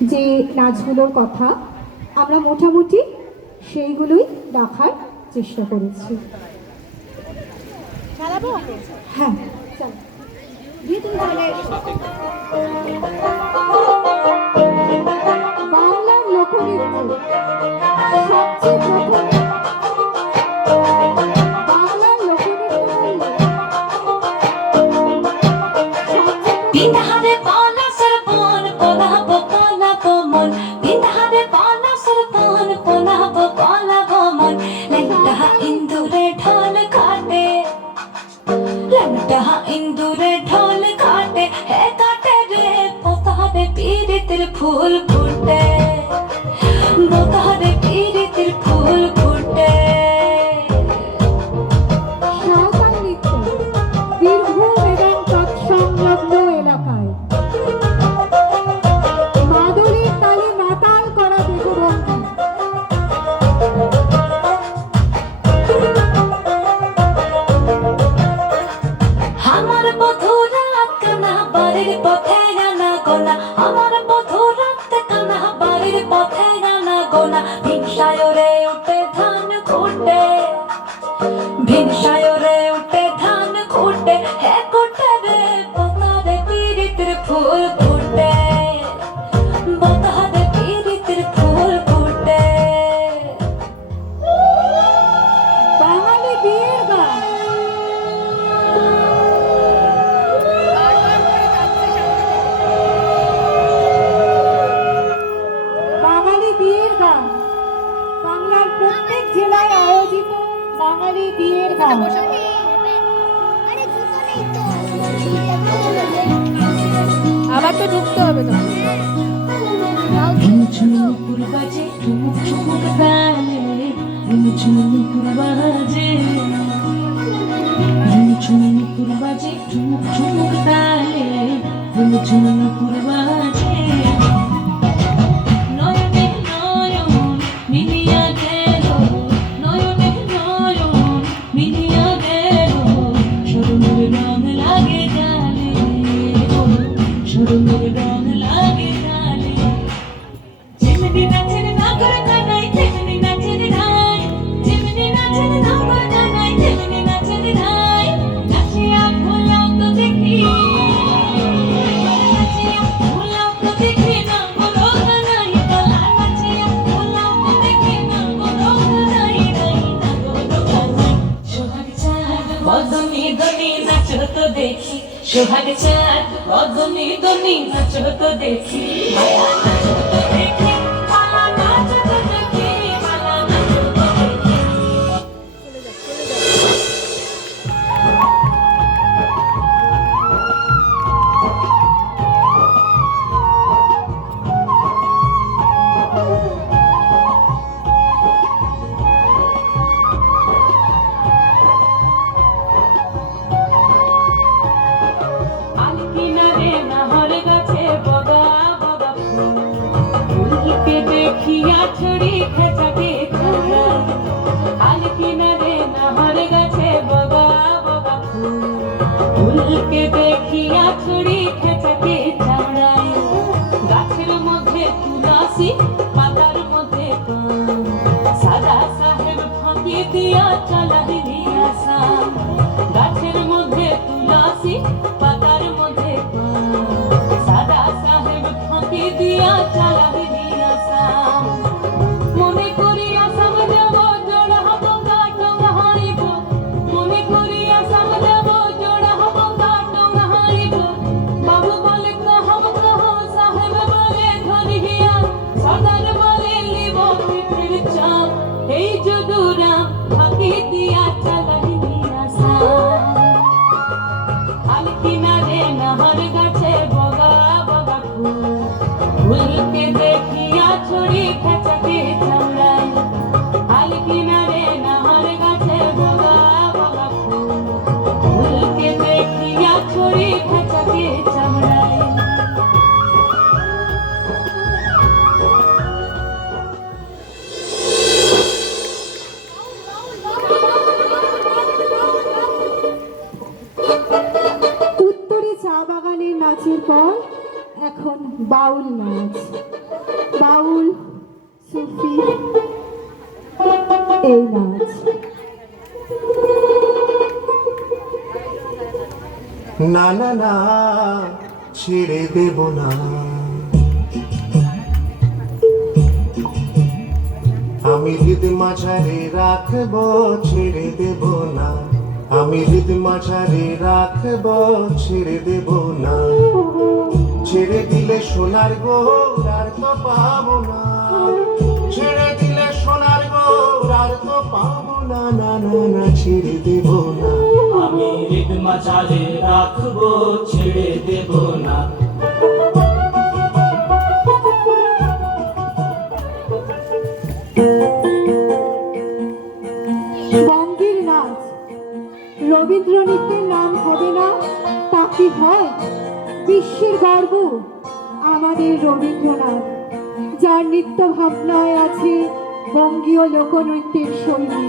যে নাচগুলোর কথা আমরা মোটামুটি সেইগুলোই রাখার চেষ্টা করেছি। হ্যাঁ, চল দিয়ে তুমি তাহলে বাংলার লোকনৃত্য সবচেয়ে প্রথম বাংলার লোকনৃত্য বিন্দাহারে পানা সরপন পলাব পলাব মন বিন্দাহারে পানা সরপন পলাব পলাব মন লন্ডা ইন্দুরে ঢোল কাটে লন্ডা ইন্দুরে ঢোল কাটে হে কাটে রে পোতারে পীরিতের ফুল ফুটে পোতারে পীরিতের ফুল ফুটে। সাঁওতাল নৃত্য বীরভূম এবং তৎসংলগ্ন এলাকায় মাদুরের তালে মাতাল করা দেহবন্ধী আমার বধুরা কানা বাড়ির পথে গানা গোনা আমার বধুরা কানা বাড়ির পথে গানা গোনা ভিনসায়রে উঠে ধান খুঁটে ভিনসায়রে উঠে ধান খুঁটে হে কুটে রে পোতারে পীরিতের ফুল ফুটে পোতারে পীরিতের ফুল ফুটে। বাঙালি বিয়ের গান বাঙালি বিয়ের গান বাংলার প্রত্যেক জেলায় আয়োজিত বাঙালি বিয়ের গান আবার তো ঢুকতে হবে তো। ঝুমুর বাজে ঝুমুক ঝুমুক গানে ঝুমুর বাজে ঝুমুর বাজে ঝুমুক ঝুমুক গানে ঝুমুর বাজে নয়নে নয়ন মিলিয়া গেল নয়নে নয়ন মিলিয়া গেল শরমের রং লাগে গালে শরমের রং লাগে গালে যেমনি নাচের না করে কানাই তেমনি নাচের নাই যেমনি নাচের না করে কানাই তেমনি নাচের নাই নাচিয়া ভোলাও তো দেখি নাচিয়া ভোলাও তো দেখি না বলো নাই গলা নাচিয়া ভোলাও তো দেখি না বলো নাই নাই না বলো কানাই সোহাগ চাঁদ বদনি দনি নাচ তো দেখি সোহাগ চাঁদ বদনি দনি নাচ তো দেখি মায়া নাচ তো দেখি মালা নাচ তো দেখি মালা নাচ তো দেখি। আলকিনারে নাহর গাছে বগা বগা ফুলকে দেখিয়া ছড়ি খেঁচাকে খাড়া আলকিনারে নাহর গাছে বগা বগা ফুলকে দেখিয়া ছড়ি খেঁচাকে ছাড়াই গাছের মধ্যে তুলসী পাতার মধ্যে পান সাদা সাহেব ফাঁকি দিয়া চালাইলি আসাম গাছের মধ্যে তুলসী পাতার মধ্যে পান সাদা সাহেব ফাঁকি দিয়া চালাইলি আসাম মনে করি আসাম যাব জোড়া হব কাটঙ্গা হারিব মনে করি আসাম যাব জোড়া হব কাটঙ্গা হারিব বাবু বলে বাউল নাচ, বাউল সুফি এই নাচ। না না না ছেড়ে দেব না, আমি হৃদ মাঝারে রাখবো, ছেড়ে দেব না, আমি হৃদ মাঝারে রাখবো, ছেড়ে দেব না। ছেড়ে দিলে সোনার গোর আর তো পাবো না, ছেড়ে দিলে সোনার গোর আর তো পাবো না, না না না ছেড়ে দেব না। আমি হৃদ মাঝারে রাখবো, ছেড়ে দেব না। বঙ্গের নাচ রবীন্দ্র নৃত্যের নাম হবে না তা কি হয়? বিশ্বের গর্ব আমাদের রবীন্দ্রনাথ, যার নৃত্য ভাবনায় আছে বঙ্গীয় লোকনৃত্যের শৈলী।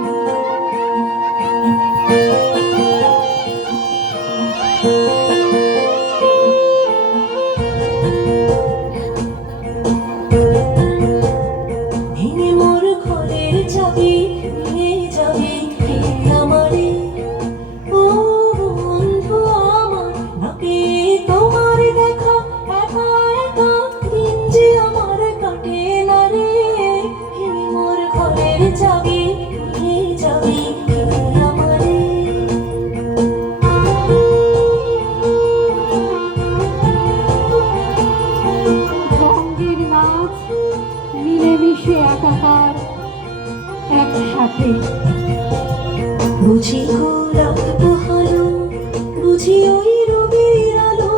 ভেঙে মোর ঘরের চাবি নিয়ে যাবি আমারে, ও বন্ধু আমার, না পেয়ে তোমার দেখা একা একা দিন যে আমার কাটে না রে। ভেঙে মোর ঘরের চাবি নিয়ে যাবি আমারে। বঙ্গের নাচ মিলেমিশে একাকার একসাথে। বুঝি গো রাত পোহালো, বুঝি ওই রবির আলো,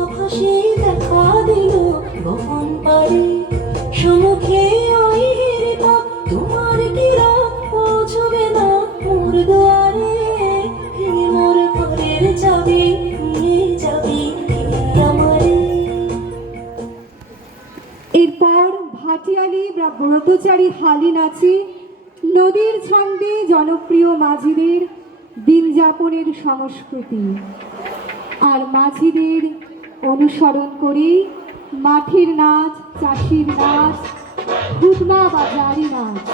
আভাসে দেখা দিল গোপন পারে। সম্মুখে ওই হেরেটা তোমার কি রাত পৌঁছবে না মোর দুয়ারে। ভেঙে মোর ঘরের চাবি নিয়ে যাবি আমারে। এরপর ভাটিয়ালি বা ব্রতচারী হালি নাচে নদীর ছন্দে জনপ্রিয় মাঝিদের দিন যাপনের সংস্কৃতি, আর মাঝিদের অনুসরণ করে মাঠের নাচ, চাষির নাচ, ঘুগনা বা জারি নাচ।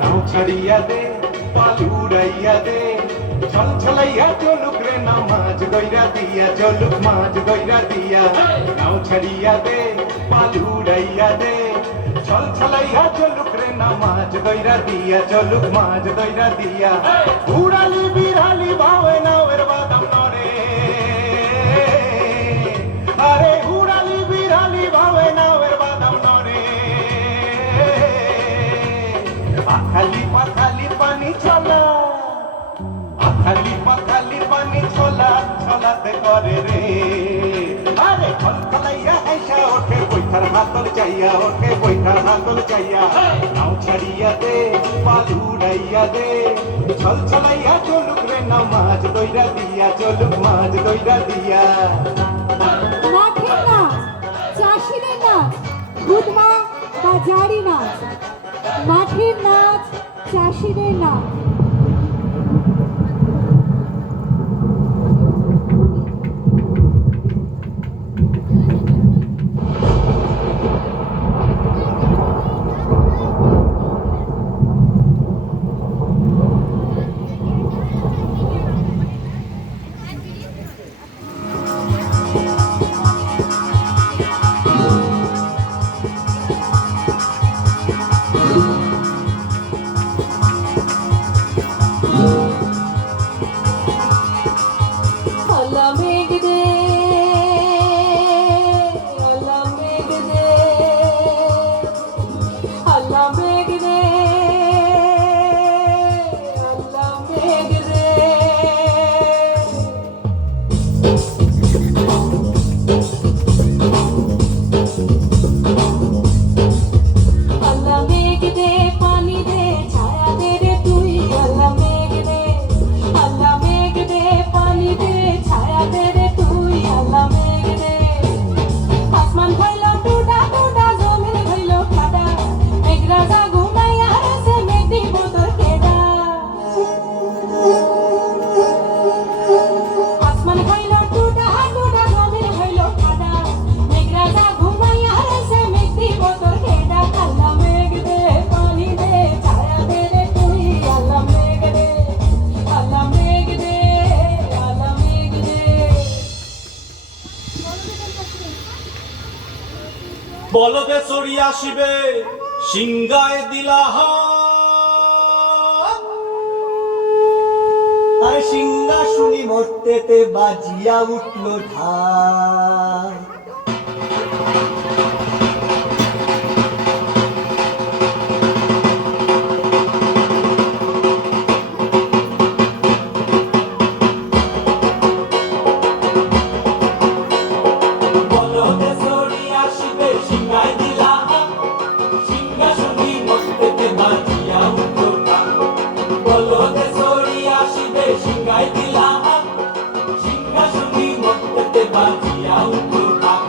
নাও ছাড়িয়া দে, পাল উড়াইয়া দে, ছল ছলাইয়া চলুক রে না মাছ দইরা দিয়া, চলুক মাছ দইরা দিয়া। নাও ছাড়িয়া দে, পাল উড়াইয়া দে, ছল ছলাইয়া চলুক রে না মাছ দইরা দিয়া, চলুক মাছ দইরা দিয়া। উড়ালি বিড়ালি ভাবে নাওয়ের বাদাম নরে, আরে উড়ালি বিড়ালি ভাবে নাওয়ের বাদাম নরে। আখালি পাখালি পানি চলা, আখালি পাখালি পানি চলা, চলাতে করে রে। আরে খলখলাইয়া আইসা ওঠে বৈঠার হাতল চাইয়া, ওঠে বৈঠার হাতল চাইয়া। নাও ছাড়িয়া দে, পাল উড়াইয়া দে, ছল ছলাইয়া চলুক রে না মাছ দইরা দিয়া, চলুক মাছ দইরা দিয়া। মাঠের নাচ, চাষিদের নাচ, ঘুগনা বা জারি নাচ। মাঠের নাচ, চাষিদের নাচ। দৌড়ি আসিবে সিংগায় দিলা আর সিংহাসনী মর্তেতে বাজিয়া উঠল ঢাক। বলদে দৌড়ি আসিবে সিংগায় দিলা সিংহাসনী মর্তেতে বাজিয়া উঠল ঢাক। বলদে দৌড়ি আসিবে সিংগায় দিলা সিংহাসনী মর্তেতে বাজিয়া উঠল ঢাক।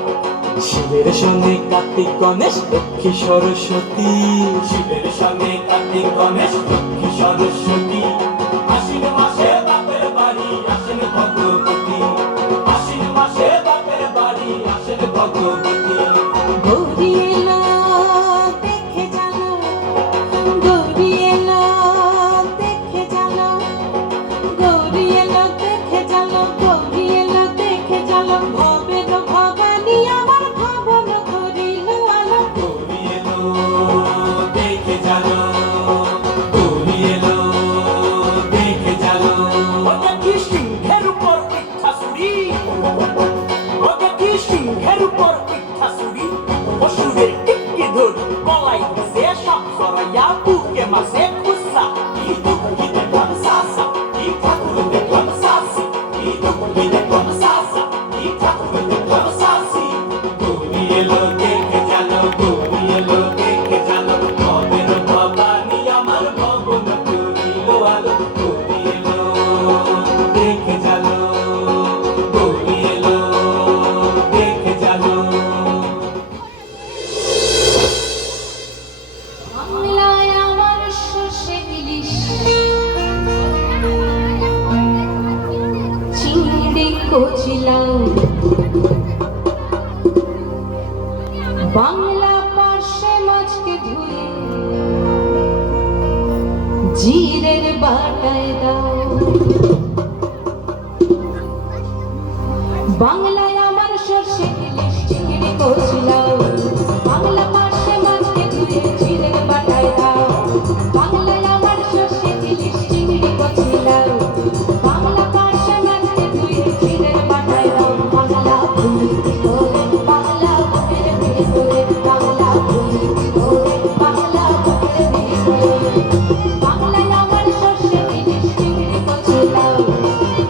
শিবের সঙ্গে কার্তিক গণেশ লক্ষ্মী সরস্বতী, শিবের সঙ্গে কার্তিক গণেশ লক্ষ্মী সরস্বতী, আশ্বিন মাসে বাপের বাড়ি আসেন ভগবতী, আশ্বিন মাসে বাপের বাড়ি আসেন ভগবতী। গৌরী এলো দেখে জানো, গৌরী এলো দেখে জানো, গৌরী এলো দেখে জানো, গৌরী এলো দেখে জানো, ভবের ভবানী আমার ভবন ধরিল আলো। গৌরী এলো দেখে জানো, গৌরী এলো দেখে জানো। ওটা কি সিংহের উপর পিঠাসুরি, ওটা কি সিংহের উপর পিঠাসুরি, অসুরের টিপকে ধর গলায় দিছে সব সরাইয়া বুকে মাসে খুসা। কি দুঃখী দেখলাম সাসা, কি ঠাকুর দেখলাম সাসি, কি দুঃখী দেখলাম সাসা, কি ঠাকুর দেখলাম সাসি। গৌরী এলো দেখে জানো, গৌরী এলো দেখে জানো, ভবের ভবানী আমার ভবন ধরিল আলো। গৌরী এলো দেখে জানো, গৌরী এলো দেখে জানো। বাংলায় আমার সর্ষে ইলিশ, চিংড়ি কচি লাউ, বাংলা পার্শে মাছকে ধুয়ে জিরের বাটায় দাও। বাংলায় আমার সর্ষে ইলিশ, চিংড়ি কচি লাউ, বাংলা পার্শে মাছকে ধুয়ে জিরের বাটায় দাও। বাংলায় আমার সর্ষে ইলিশ, চিংড়ি কচি লাউ, বাংলা পার্শে মাছকে ধুয়ে জিরের বাটায় দাও। বাংলা ভুলি করে, বাংলা বুকের ভিতরে, বাংলা ভুলি করে, বাংলা বুকের ভিতরে। বাংলায় আমার সর্ষে ইলিশ, চিংড়ি কচি লাউ,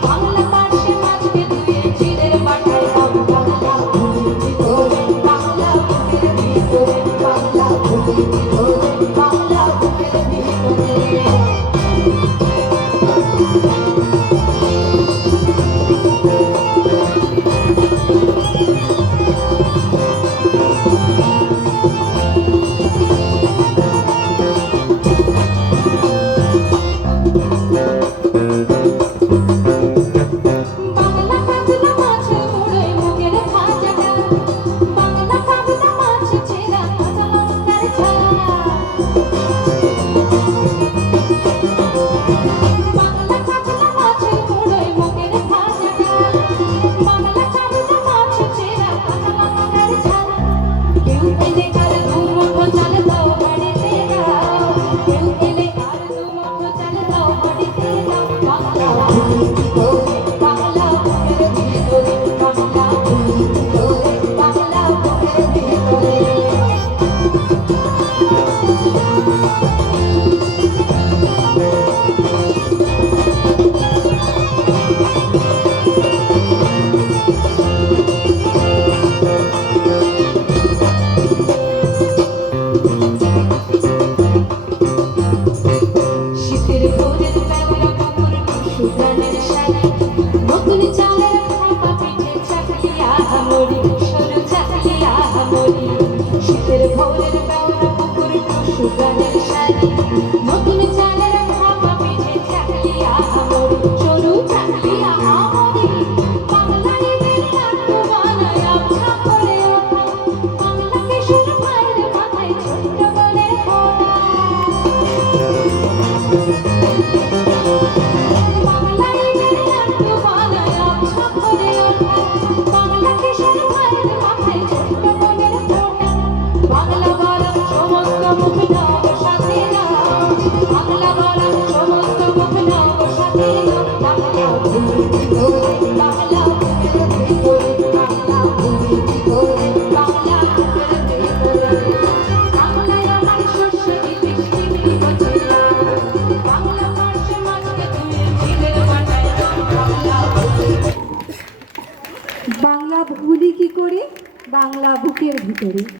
বাংলা পার্শে মাছকে ধুয়ে জিরের বাটায় দাও। বাংলা ভুলি করে, বাংলা বুকের ভিতরে, বাংলা ভুলি করে, বাংলা বুকের ভিতরে। বাংলা কাতলা মাছের মোড়ই মুগের ভাজাটা, বাংলা কাতলা মাছ চেরা কাঁচা লঙ্কার ঝাল। বাংলা কাতলা মাছের মোড়ই মুগের ভাজাটা, বাংলা কাতলা মাছ চেরা কাঁচা লঙ্কার ঝাল। কেউ এলে কার দুমুঠো চাল দাও বাড়িতে দাও, কেউ এলে কার দুমুঠো চাল দাও বাড়িতে দাও। বাংলা ভুলি করে, বাংলা বুকের ভিতরে, বাংলা ভুলি করে, বাংলা বুকের ভিতরে। শীতের ভোরের বেলা কাপড় টুসু গানের শাড়ি, নতুন চালের ভাপা পিঠে চাকলিয়া মরি, সরু চাকলিয়া মরি। শীতের ভোরের বেলা কাপড় টুসু গানের শাড়ি, নতুন চালের ভাপা পিঠে চাকলিয়া মরি, সরু চাকলিয়া মরি। বাংলায় বেলাটো বানায় আবছা করে ওঠা, বাংলা কিশোর ভাইয়ের মাথায় ছোট্ট করে ফোঁটা। বাংলায় বেলাটো বানায় আবছা করে ওঠা, বাংলা কিশোর ভাইয়ের মাথায় ছোট্ট করে ফোঁটা। বাংলা মুখ নাও সাথে নাও বাংলা বলা সমস্ত মুখ নাও সাথে নাও বাংলা ভুলি করে বাংলা ভুলি করে বাংলা ভুলি করে বাংলা ভুলি করে বাংলায় আমার শস্য বৃষ্টি বছর বাংলা মাসে মাঝকে তুই ঝিলের মাথায় বাংলা ভুলি বাংলা ভুলি কি করে বাংলা বুকের ভিতরে